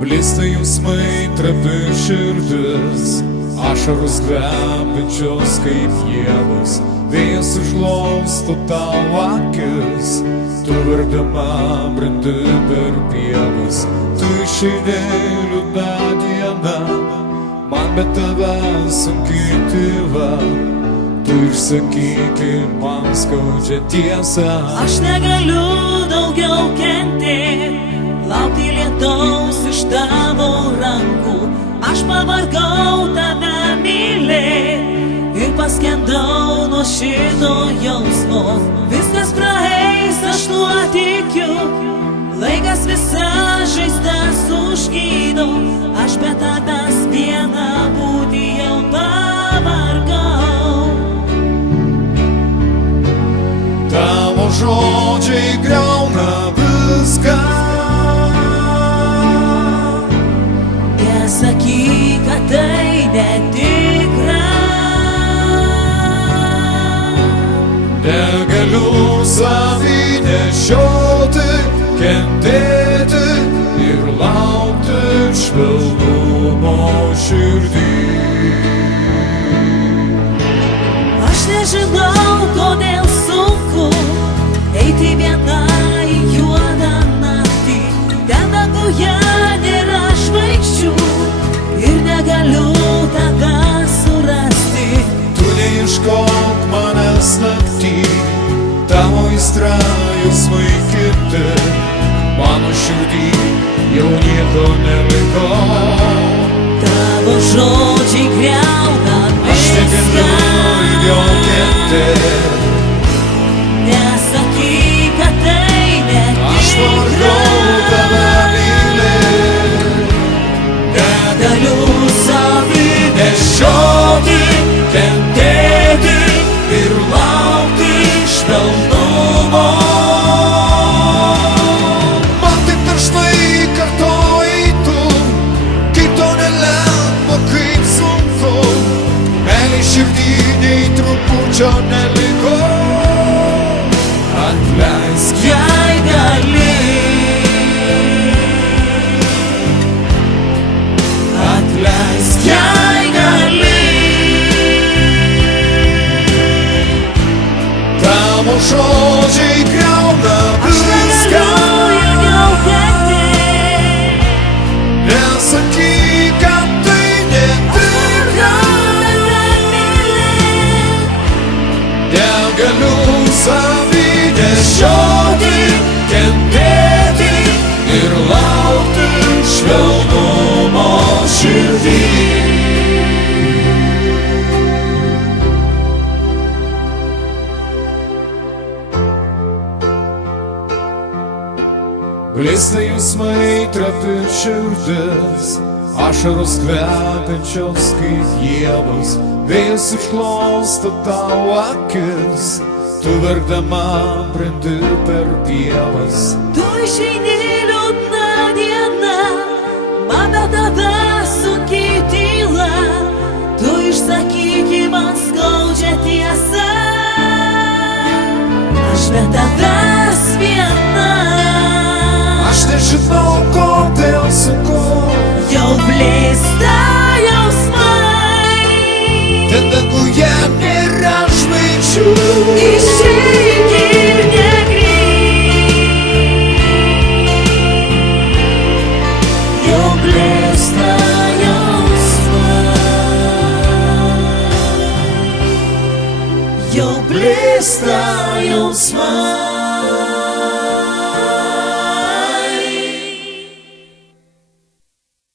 Blista jausmai, trapi širdis, ašaros kvepiančios kaip ievos, vėjas užlausto tau akis, tu verdama brendi per pievas, tu išeini liūdna diena, man be tavęs sunki tyla, tu išsakyki man skaudžią tiesą. Aš negaliu daugiau kentėti, laukti lietaus iš tavo rankų. Aš pavargau tave mylėti ir paskendau nuo šito jausmo. Viskas praeis, aš tuo tikiu, laikas visas žaizdas užgydo. Aš be tavęs viena būti jau pavargau. Tavo žodžiai griauna viską. Nesakyk, kad tai netikra. Negaliu savy nešioti, kentėti ir laukti švelnumo širdį. Aš nežinau, kodėl sunku eiti viena į juodą naktį. Ten danguje nėra žvaigždžių ir negaliu tave surasti. Tu neieškok manęs naktį, tavo aistra jausmai kiti, mano širdį jau nieko neliko. Tavo žodžiai griauna Aš viską. negaliu ilgiau kentėti. Nesakyk, kad tai Aš pavargau tave mylėti. Negaliu savy Nešioti, kentėti ir laukti švelnumo. Man taip dažnai kartoji tu, kaip to nelengva, kaip sunku. Meilei širdį nei trupučio neliko. Atleisk, jei gali. atleisk, Jei gali. tavo žodžiai griauna Aš viską. negaliu ilgiau kentėti. Nesakyk, kad tai netikra. Negaliu savy nešioti, kentėti ir laukti švelnumo širdį. Blista jausmai, trapi širdis, ašaros kvepiančios kaip ievos, vėjas užklosto tau akis, tu verkdama brendi per pievas. Tu išeini liūdna diena, man be tavęs sunki tyla. Tu išsakyki man skaudžią tiesą. Aš be tavęs viena. Aš nežinau, kodėl sunku, Jau blėsta jausmai. ten danguje nėra žvaigždžių. Išeik ir negrįžk. Jau blėsta jausmai. Jau blėsta jausmai.